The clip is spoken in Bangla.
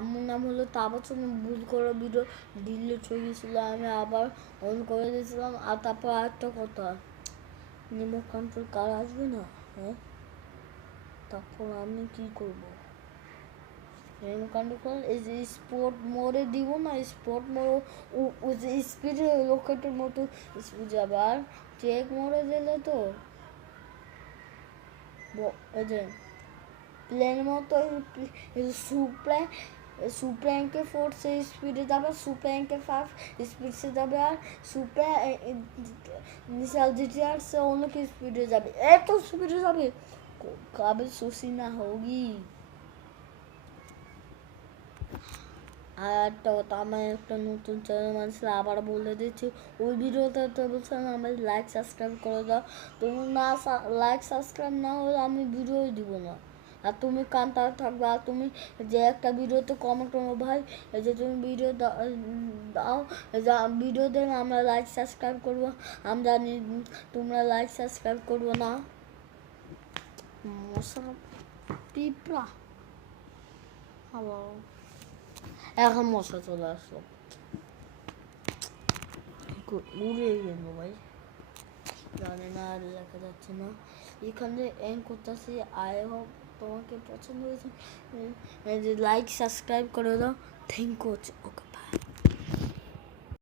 আম্মুর নাম হলো তাবাসুম, ভুল করে ভিডিও ডিলিট হয়ে গেছিলো, আমি আবার অন করে দিয়েছিলাম। আর তারপর আরেকটা কথা, রিমোট কন্ট্রোল কার আসবে না, হ্যাঁ তখন আমি কি করবো? রিমোট কন্ট্রোল এই যে স্পোর্ট মোডে দিব না, স্পোর্ট মোড ওই যে স্পিডে রকেটের মতো স্পিড যাবে। আর ট্রেক মোডে দিলে তো এই যে প্লেনের মতো সুপ্রায় সুপ্রাঙ্কে ফোর্সে স্পিডে যাবে, সুপ্রাঙ্কে 5 স্পিড से যাবে, আর সুপ্রা নিশাল জিটিআর से অনেক স্পিডে যাবে, এত স্পিডে যাবে কবে সুসি না হোগি। আর একটা কথা, আমার একটা নতুন চ্যানেল মানুষ আবার বলে দিচ্ছি, ওই ভিডিওতে তো বলছিলাম আমার লাইক সাবস্ক্রাইব করে দাও, তুমি না লাইক সাবস্ক্রাইব না হলে আমি ভিডিওই দিব না। আর তুমি কান্তা থাকবে, আর তুমি যে একটা ভিডিওতে কমেন্ট করো ভাই এই যে তুমি ভিডিও দাও, ভিডিও দেন আমরা লাইক সাবস্ক্রাইব করবো, আমরা জানি তোমরা লাইক সাবস্ক্রাইব করবো না। মশা পিঁপড়া আবার এখন মশা চলে আসলো, উড়ে গেল ভাই, জানি না আর দেখা যাচ্ছে না। এখানে এন্ড করতেছি। আই হোপ তোমাকে পছন্দ হয়েছে, লাইক সাবস্ক্রাইব করে দাও। Thank you. ওকে।